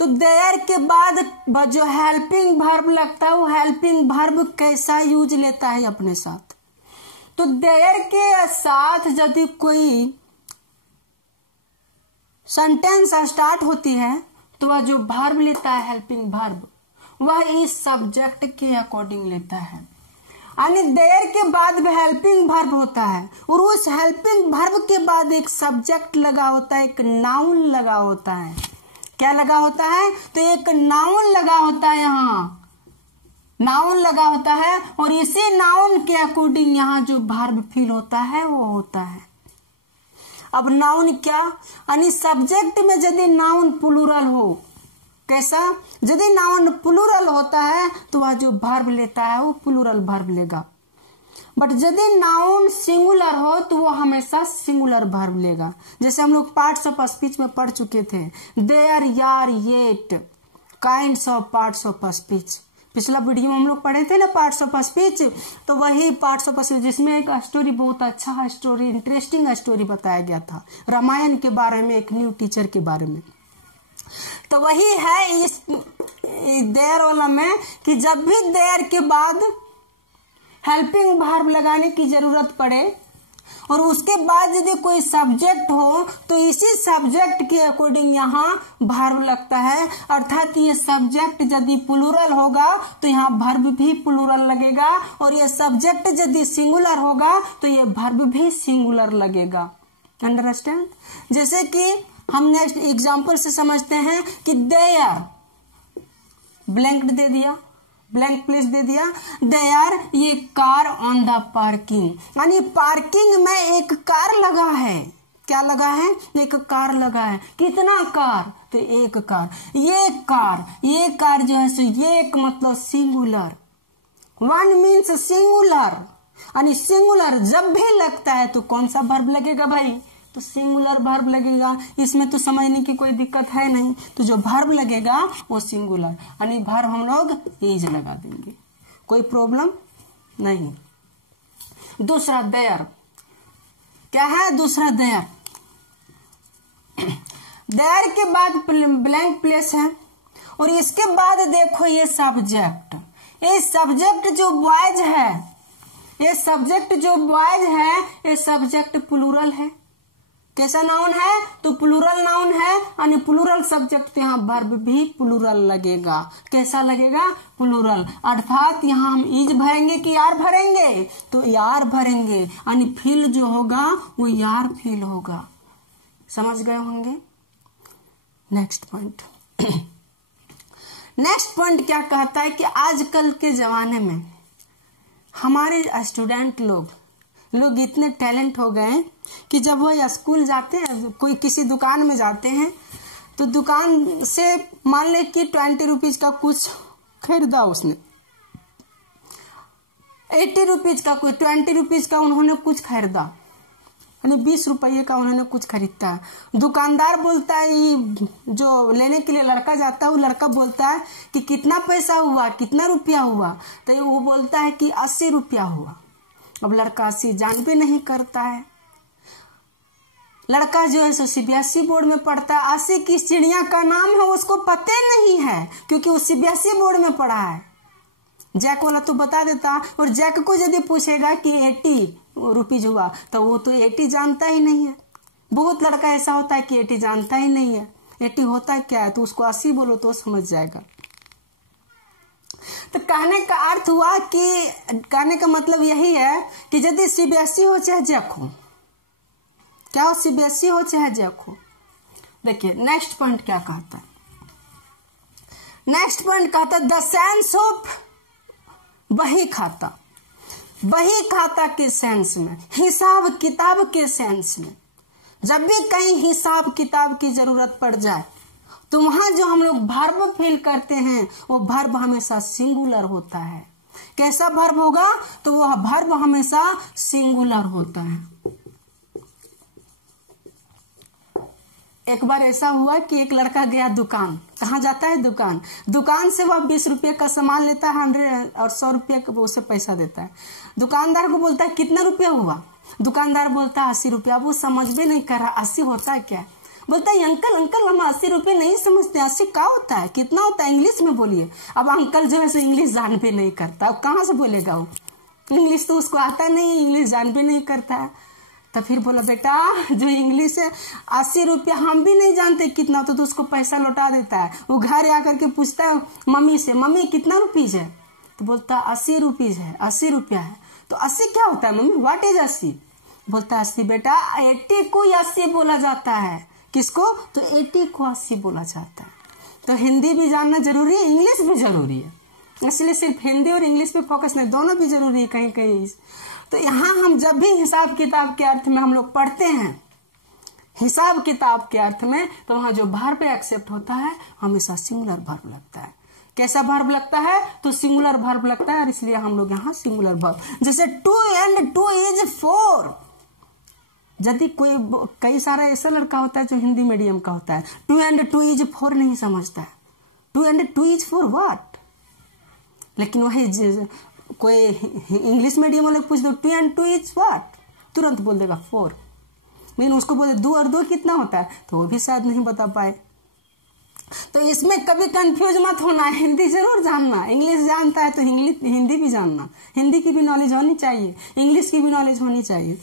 तो देयर के बाद जो हेल्पिंग वर्ब लगता है वो हेल्पिंग वर्ब कैसा यूज लेता है अपने साथ? तो देयर के साथ यदि कोई सेंटेंस स्टार्ट होती है तो वह जो वर्ब लेता है हेल्पिंग वर्ब, वह इस सब्जेक्ट के अकॉर्डिंग लेता है। यानी देयर के बाद भी हेल्पिंग वर्ब होता है, और उस हेल्पिंग वर्ब के बाद एक सब्जेक्ट लगा होता है, एक नाउन लगा होता है। क्या लगा होता है? तो एक नाउन लगा होता है, यहाँ नाउन लगा होता है, और इसी नाउन के अकॉर्डिंग यहाँ जो वर्ब फील होता है वो होता है। अब नाउन क्या, यानी सब्जेक्ट में यदि नाउन प्लूरल हो, कैसा, यदि नाउन प्लूरल होता है तो वह जो वर्ब लेता है वो प्लूरल वर्ब लेगा, बट यदि नाउन सिंगुलर हो तो वो हमेशा सिंगुलर वर्ब लेगा। जैसे हम लोग पार्ट्स ऑफ स्पीच में पढ़ चुके थे, देयर, यार, yet, kinds of parts of speech. पिछला वीडियो में हम लोग पढ़े थे ना पार्ट्स ऑफ स्पीच, तो वही पार्ट्स ऑफ स्पीच जिसमें एक स्टोरी, बहुत अच्छा स्टोरी, इंटरेस्टिंग स्टोरी बताया गया था रामायण के बारे में, एक न्यू टीचर के बारे में। तो वही है इस देयर वाला में कि जब भी देयर के बाद हेल्पिंग वर्ब लगाने की जरूरत पड़े और उसके बाद यदि कोई सब्जेक्ट हो तो इसी सब्जेक्ट के अकॉर्डिंग यहाँ वर्ब लगता है, अर्थात ये सब्जेक्ट यदि प्लूरल होगा तो यहाँ वर्ब भी प्लूरल लगेगा, और ये सब्जेक्ट यदि सिंगुलर होगा तो ये वर्ब भी सिंगुलर लगेगा। अंडरस्टैंड? जैसे कि हम नेक्स्ट एग्जांपल से समझते हैं कि देयर, ब्लैंक दे दिया, ब्लैंक प्लेस दे दिया, देयर ये कार ऑन द पार्किंग, यानी पार्किंग में एक कार लगा है। क्या लगा है? एक कार लगा है। कितना कार? तो एक कार। ये कार जो है सो ये एक मतलब सिंगुलर, वन मीन्स सिंगुलर, यानी सिंगुलर जब भी लगता है तो कौन सा वर्ब लगेगा भाई? तो सिंगुलर वर्ब लगेगा। इसमें तो समझने की कोई दिक्कत है नहीं, तो जो वर्ब लगेगा वो सिंगुलर, यानी वर्ब हम लोग इज लगा देंगे, कोई प्रॉब्लम नहीं। दूसरा देयर, क्या है दूसरा? देयर, देयर के बाद ब्लैंक प्लेस है, और इसके बाद देखो ये सब्जेक्ट, ये सब्जेक्ट जो बॉयज है, ये सब्जेक्ट जो बॉयज है, ये सब्जेक्ट प्लूरल है। कैसा नाउन है? तो प्लूरल नाउन है, यानी प्लूरल सब्जेक्ट, यहाँ वर्ब भी प्लूरल लगेगा। कैसा लगेगा? प्लूरल। अर्थात यहाँ हम इज भरेंगे कि यार भरेंगे? तो यार भरेंगे, यानी फील जो होगा वो यार फील होगा। समझ गए होंगे? नेक्स्ट पॉइंट नेक्स्ट पॉइंट क्या कहता है कि आजकल के जमाने में हमारे स्टूडेंट लोग इतने टैलेंट हो गए कि जब वो स्कूल जाते हैं, कोई किसी दुकान में जाते हैं, तो दुकान से मान ले कि 20 रुपीज का कुछ खरीदा उसने, 80 रुपीज का, कोई 20 रुपीज का उन्होंने कुछ खरीदा, यानी 20 रुपये का उन्होंने कुछ खरीदता है। दुकानदार बोलता है, जो लेने के लिए लड़का जाता है, वो लड़का बोलता है कि कितना पैसा हुआ, कितना रुपया हुआ? तो वो बोलता है कि 80 रुपया हुआ। अब लड़का 80 जानबे नहीं करता है। लड़का जो है सो सीबीएसई बोर्ड में पढ़ता है, 80 की चिड़िया का नाम है उसको पता नहीं है, क्योंकि वो सीबीएसई बोर्ड में पढ़ा है। जैक वाला तो बता देता, और जैक को यदि पूछेगा कि 80 रुपीज हुआ तो वो तो 80 जानता ही नहीं है। बहुत लड़का ऐसा होता है कि 80 जानता ही नहीं है, 80 होता है क्या है, तो उसको 80 बोलो तो समझ जाएगा। तो कहने का अर्थ हुआ कि कहने का मतलब यही है कि यदि सीबीएसई हो चाहे जैक हो, क्या हो, सीबीएसई हो चाहे जैक हो। देखिए नेक्स्ट पॉइंट क्या कहता है? नेक्स्ट पॉइंट कहता है द सेंस ऑफ बही खाता, बही खाता के सेंस में, हिसाब किताब के सेंस में, जब भी कहीं हिसाब किताब की जरूरत पड़ जाए तो वहां जो हम लोग वर्ब फील करते हैं वो वर्ब हमेशा सिंगुलर होता है। कैसा वर्ब होगा? तो वह वर्ब हमेशा सिंगुलर होता है। एक बार ऐसा हुआ कि एक लड़का गया दुकान, कहाँ जाता है? दुकान। दुकान से वह 20 रुपये का सामान लेता है, 100 और 100 रुपये का उसे पैसा देता है। दुकानदार को बोलता है कितना रुपया हुआ? दुकानदार बोलता है 80 रुपया। वो समझ भी नहीं कर रहा 80 होता है क्या। बोलता है अंकल अंकल हम 80 रुपये नहीं समझते, 80 क्या होता है, कितना होता है, इंग्लिश में बोलिए। अब अंकल जो है सो इंग्लिश जान भी नहीं करता, अब कहाँ से बोलेगा वो, इंग्लिश तो उसको आता नहीं, इंग्लिश जान भी नहीं करता है। तो फिर बोला बेटा जो इंग्लिश है 80 रुपया हम भी नहीं जानते कितना होता, तो उसको पैसा लौटा देता है। वो घर आकर के पूछता है मम्मी से, मम्मी कितना रुपीज है? तो बोलता 80 रुपीज है, 80 रुपया है। तो 80 क्या होता है मम्मी, व्हाट इज 80? बोलता 80 बेटा 80 को 80 बोला जाता है, किसको? तो 80 को 80 बोला जाता है। तो हिंदी भी जानना जरूरी है, इंग्लिश भी जरूरी है, इसलिए सिर्फ हिंदी और इंग्लिश पे फोकस नहीं, दोनों भी जरूरी है कहीं कहीं। तो यहाँ हम जब भी हिसाब किताब के अर्थ में हम लोग पढ़ते हैं, हिसाब किताब के अर्थ में, तो वहां जो वर्ब एक्सेप्ट होता है हमेशा सिंगुलर वर्ब लगता है। कैसा वर्ब लगता है? तो सिंगुलर वर्ब लगता है, और इसलिए हम लोग यहाँ सिंगुलर वर्ब, जैसे 2 and 2 is 4। यदि कोई कई सारा ऐसा लड़का होता है जो हिंदी मीडियम का होता है, 2 and 2 is 4 नहीं समझता है, 2 and 2 is 4 what? लेकिन वही कोई इंग्लिश मीडियम वाले पूछ दो 2 and 2 is what, तुरंत बोल देगा 4। लेकिन उसको बोले 2 और 2 कितना होता है, तो वो भी शायद नहीं बता पाए। तो इसमें कभी कंफ्यूज मत होना, हिंदी जरूर जानना, इंग्लिश जानता है तो हिंदी भी जानना, हिंदी की भी नॉलेज होनी चाहिए, इंग्लिश की भी नॉलेज होनी चाहिए।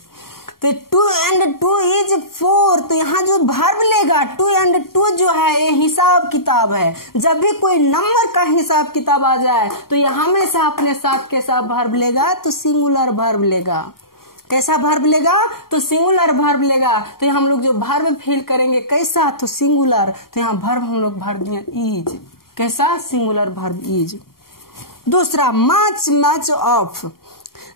तो 2 and 2 is 4, तो यहाँ जो वर्ब लेगा 2 and 2 जो है ये हिसाब किताब है। जब भी कोई नंबर का हिसाब किताब आ जाए तो यहाँ हमेशा अपने साथ कैसा वर्ब लेगा, तो सिंगुलर वर्ब लेगा। कैसा वर्ब लेगा? तो सिंगुलर वर्ब लेगा। तो हम लोग जो वर्ब फील करेंगे कैसा, तो सिंगुलर। तो यहाँ वर्ब हम लोग भर दिए इज, कैसा? Singular verb is. दूसरा मच, मच ऑफ।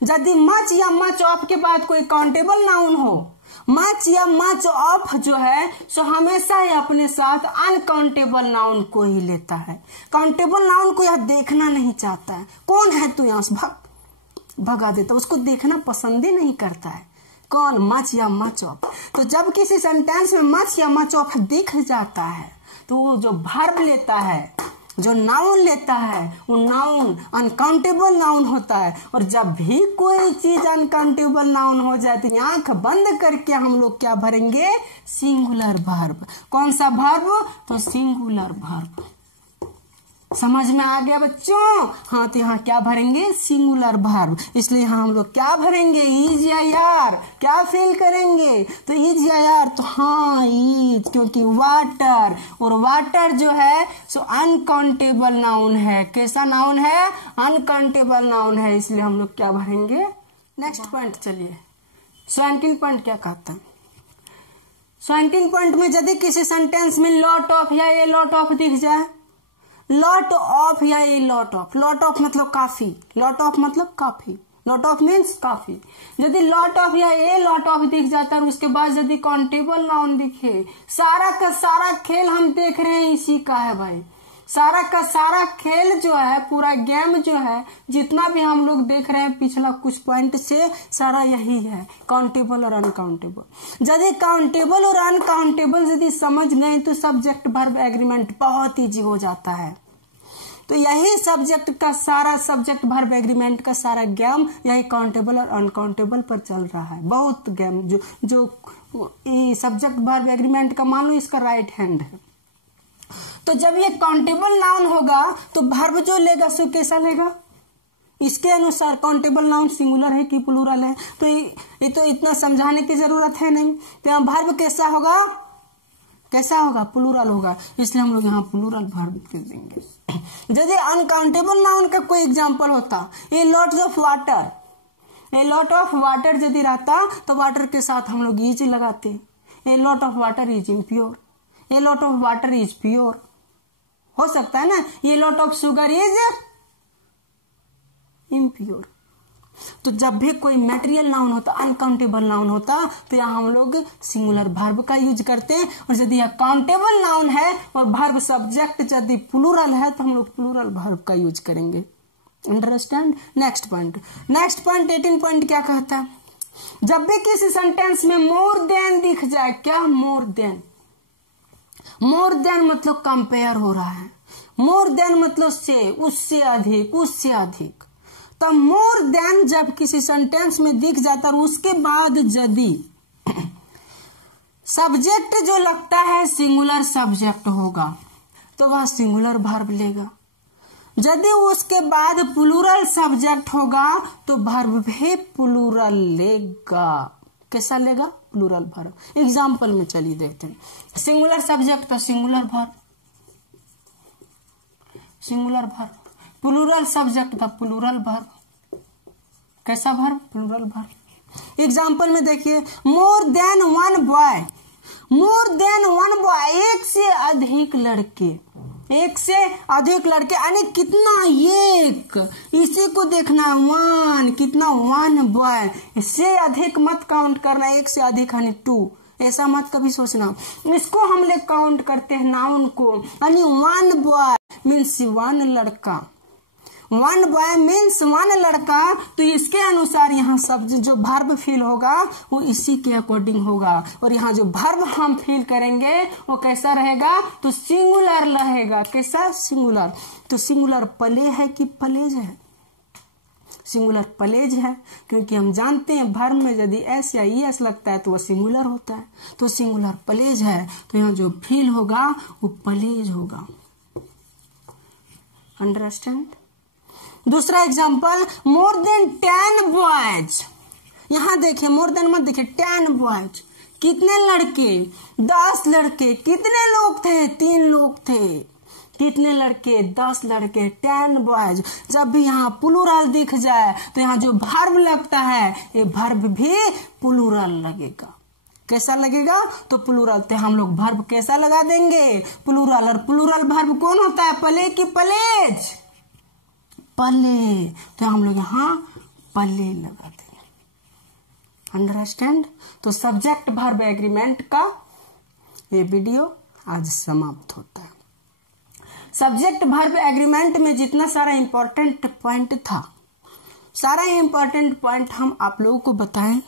यदि मच या मच ऑफ के बाद कोई काउंटेबल नाउन हो, मच या मच ऑफ जो है सो हमेशा ही अपने साथ अनकाउंटेबल नाउन को ही लेता है। काउंटेबल नाउन को यह देखना नहीं चाहता है। कौन है तू, यहाँ से भगा देता, उसको देखना पसंद ही नहीं करता है। कौन? मच या मच ऑफ। तो जब किसी सेंटेंस में मच या मच ऑफ दिख जाता है तो वो जो वर्ब लेता है, जो नाउन लेता है, वो नाउन अनकाउंटेबल नाउन होता है। और जब भी कोई चीज अनकाउंटेबल नाउन हो जाए तो आंख बंद करके हम लोग क्या भरेंगे? Singular verb. कौन सा वर्ब? तो सिंगुलर वर्ब। समझ में आ गया बच्चों? हाँ, तो यहाँ क्या भरेंगे? Singular verb. इसलिए यहाँ हम लोग क्या भरेंगे? इज या यार। क्या फील करेंगे? तो इज या यार, तो हाँ इज, क्योंकि वाटर, और वाटर जो है सो अनकाउंटेबल नाउन है। कैसा नाउन है? अनकाउंटेबल नाउन है, इसलिए हम लोग क्या भरेंगे? नेक्स्ट पॉइंट चलिए, 17 पॉइंट क्या कहता है? 17 पॉइंट में यदि किसी सेंटेंस में लॉट ऑफ या ए लॉट ऑफ दिख जाए, लॉट ऑफ या a lot of, lot of मतलब काफी, लॉट ऑफ मतलब काफी, लॉट ऑफ मीन्स काफी। यदि लॉट ऑफ या ए लॉट ऑफ दिख जाता है और उसके बाद यदि काउंटेबल नाउन दिखे, सारा का सारा खेल हम देख रहे हैं इसी का है भाई। सारा का सारा खेल जो है, पूरा गेम जो है, जितना भी हम लोग देख रहे हैं पिछला कुछ पॉइंट से, सारा यही है, काउंटेबल और अनकाउंटेबल। यदि काउंटेबल और अनकाउंटेबल यदि समझ गए तो सब्जेक्ट वर्ब एग्रीमेंट बहुत ईजी हो जाता है। तो यही सब्जेक्ट का सारा, सब्जेक्ट वर्ब एग्रीमेंट का सारा गेम यही काउंटेबल और अनकाउंटेबल पर चल रहा है। बहुत गेम जो सब्जेक्ट वर्ब एग्रीमेंट का मान लो इसका राइट हैंड है। तो जब ये काउंटेबल नाउन होगा तो वर्ब जो लेगा सो कैसा लेगा? इसके अनुसार काउंटेबल नाउन सिंगुलर है कि प्लूरल है, तो ये तो इतना समझाने की जरूरत है नहीं। तो यहाँ वर्ब कैसा होगा? कैसा होगा? प्लूरल होगा, इसलिए हम लोग यहाँ प्लूरल वर्ब कर देंगे। यदि अनकाउंटेबल नाउन का कोई एग्जांपल होता, a lot of water, a lot of water यदि रहता तो वाटर के साथ हम लोग इज लगाते। A lot of water is impure, a lot of water is pure, हो सकता है ना। ये lot of sugar is impure. तो जब भी कोई मटेरियल नाउन होता, अनकाउंटेबल नाउन होता, तो यहाँ हम लोग सिंगुलर वर्ब का यूज करते हैं। और यदि यह काउंटेबल नाउन है और वर्ब सब्जेक्ट यदि प्लूरल है तो हम लोग प्लूरल वर्ब का यूज करेंगे। Understand? Next point, next point 18 point क्या कहता है? जब भी किसी सेंटेंस में मोर देन दिख जाए, क्या? More than. मोर देन मतलब कंपेयर हो रहा है, मोर देन मतलब से, उससे अधिक, उससे अधिक। तो मोर देन जब किसी सेंटेंस में दिख जाता है, उसके बाद यदि सब्जेक्ट जो लगता है सिंगुलर सब्जेक्ट होगा तो वह सिंगुलर वर्ब लेगा। यदि उसके बाद प्लूरल सब्जेक्ट होगा तो वर्ब भी प्लूरल लेगा। कैसा लेगा? Plural verb. एग्जाम्पल में चलिए देखते हैं। सिंगुलर सब्जेक्ट तो singular verb, singular verb. Plural subject तो प्लूरल वर्ब। कैसा वर्ब? Plural verb. एग्जाम्पल में देखिए, more than one boy, more than one boy, एक से अधिक लड़के, एक से अधिक लड़के यानी कितना, एक, इसी को देखना वन, कितना वन बॉय, इससे अधिक मत काउंट करना, एक से अधिक यानी 2, ऐसा मत कभी सोचना। इसको हम लोग काउंट करते हैं नाउन को, यानी वन बॉय मीन्स वन लड़का, वन बॉय मीन्स वन लड़का। तो इसके अनुसार यहाँ शब्द जो वर्ब फील होगा वो इसी के अकॉर्डिंग होगा, और यहाँ जो वर्ब हम फील करेंगे वो कैसा रहेगा, तो सिंगुलर रहेगा। कैसा, सिंगुलर। तो सिंगुलर प्ले है कि प्लेज है, सिंगुलर प्लेज है, क्योंकि हम जानते हैं वर्ब में यदि एस या ईएस लगता है तो वो सिंगुलर होता है, तो सिंगुलर प्लेज है। तो यहाँ जो फील होगा वो प्लेज होगा। अंडरस्टैंड। दूसरा एग्जांपल, मोर देन 10 बॉयज, यहाँ देखिए मोर देन मत देखिए, 10 बॉयज, कितने लड़के, 10 लड़के, कितने लोग थे, 3 लोग थे, कितने लड़के, 10 लड़के, 10 बॉयज। जब भी यहाँ प्लूरल दिख जाए तो यहाँ जो वर्ब लगता है ये वर्ब भी प्लूरल लगेगा। कैसा लगेगा, तो प्लूरल। तो हम लोग वर्ब कैसा लगा देंगे, प्लूरल। और प्लूरल वर्ब कौन होता है, प्ले की प्लेज, प्ले। तो हम लोग यहाँ प्ले लगा देंगे। अंडरस्टैंड। तो सब्जेक्ट वर्ब एग्रीमेंट का ये वीडियो आज समाप्त होता है। सब्जेक्ट वर्ब एग्रीमेंट में जितना सारा इंपॉर्टेंट पॉइंट था, सारा इंपॉर्टेंट पॉइंट हम आप लोगों को बताएं।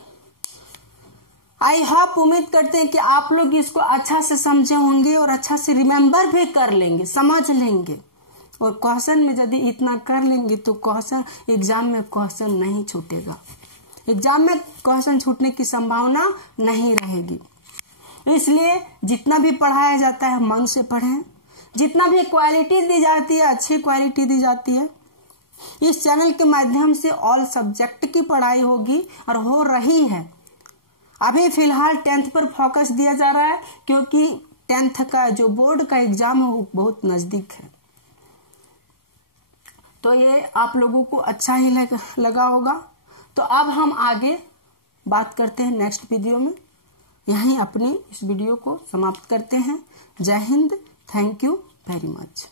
आई होप, उम्मीद करते हैं कि आप लोग इसको अच्छा से समझे होंगे और अच्छा से रिमेम्बर भी कर लेंगे, समझ लेंगे। और क्वेश्चन में यदि इतना कर लेंगे तो क्वेश्चन एग्जाम में क्वेश्चन नहीं छूटेगा, एग्जाम में क्वेश्चन छूटने की संभावना नहीं रहेगी। इसलिए जितना भी पढ़ाया जाता है मन से पढ़ें, जितना भी क्वालिटी दी जाती है अच्छी क्वालिटी दी जाती है। इस चैनल के माध्यम से ऑल सब्जेक्ट की पढ़ाई होगी और हो रही है। अभी फिलहाल 10th पर फोकस दिया जा रहा है, क्योंकि 10th का जो बोर्ड का एग्जाम है वो बहुत नजदीक है। तो ये आप लोगों को अच्छा ही लगा होगा। तो अब हम आगे बात करते हैं नेक्स्ट वीडियो में। यहीं अपनी इस वीडियो को समाप्त करते हैं। जय Hind, thank you very much.